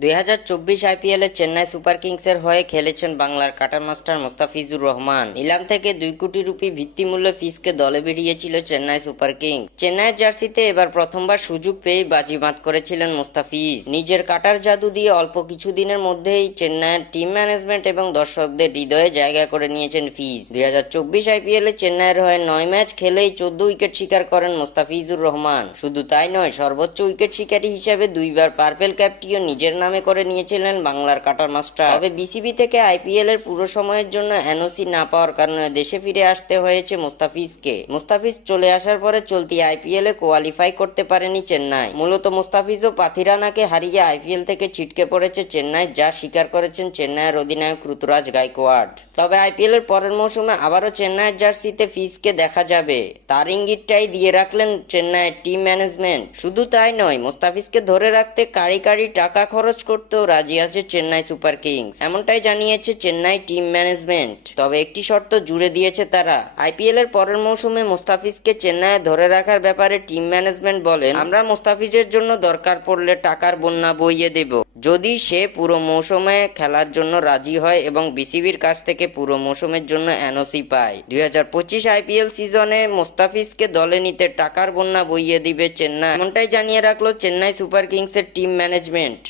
2024 আইপিএলে চেন্নাই সুপার কিংসের হয়ে খেলেছেন বাংলার কাটার মাস্টার মোস্তাফিজুর রহমান। নিলাম থেকে 2 কোটি রুপি ভিত্তিমূল্য ফিসকে দলে বেরিয়েছিল চেন্নাই সুপার কিংস। চেন্নাইয়ের জার্সিতে এবার প্রথমবার সুযোগ পেয়ে বাজিমাত করেছিলেন মোস্তাফিজ। নিজের কাটার জাদু দিয়ে অল্প কিছুদিনের মধ্যেই চেন্নাইয়ের টিম ম্যানেজমেন্ট এবং দর্শকদের হৃদয়ে জায়গা করে নিয়েছেন ফিজ। 2024 আইপিএলে চেন্নাইয়ের হয়ে 9 ম্যাচ খেলেই 14 উইকেট শিকার করেন মোস্তাফিজুর রহমান। শুধু তাই নয়, সর্বোচ্চ উইকেট শিকারী হিসেবে 2বার পার্পেল ক্যাপটিও নিজের নামে করে নিয়েছিলেন বাংলার কাটার মাস্টার। তবে বিসিবি থেকে আইপিএল এর পুরো সময়ের জন্য এনওসি না পাওয়ার কারণে দেশে ফিরে আসতে হয়েছে মোস্তাফিজকে। মোস্তাফিজ চলে আসার পরে চলতি আইপিএল এ কোয়ালিফাই করতে পারেনি চেন্নাই। মূলত মোস্তাফিজ ও পাথিরানাকে হারিয়ে আইপিএল থেকে ছিটকে পড়েছে চেন্নাই, যা স্বীকার করেছেন চেন্নাইয়ের অধিনায়ক ঋতুরাজ গাইকোয়াড। তবে আইপিএল এর পরের মৌসুমে আবারও চেন্নাইয়ের জার্সিতে ফিজকে দেখা যাবে, তার ইঙ্গিতটাই দিয়ে রাখলেন চেন্নাইয়ের টিম ম্যানেজমেন্ট। শুধু তাই নয়, মোস্তাফিজকে ধরে রাখতে কারি কারি টাকা খরচ করতেও রাজি আছে চেন্নাই সুপার কিংস, এমনটাই জানিয়েছে চেন্নাই টিম ম্যানেজমেন্ট। তবে একটি শর্ত জুড়ে দিয়েছে তারা। আইপিএল এর পরের মৌসুমে মোস্তাফিজকে চেন্নাইয়ে ধরে রাখার ব্যাপারে টিম ম্যানেজমেন্ট বলেন, আমরা মোস্তাফিজের জন্য দরকার পড়লে টাকার বন্যা বইয়ে দেব, যদি সে পুরো মৌসুমে খেলার জন্য রাজি হয় এবং বিসিবির কাছ থেকে পুরো মৌসুমের জন্য এনওসি পায়। 2025 আইপিএল সিজনে মোস্তাফিজকে দলে নিতে টাকার বন্যা বইয়ে দিবে চেন্নাই, এমনটাই জানিয়ে রাখলো চেন্নাই সুপার কিংসের টিম ম্যানেজমেন্ট।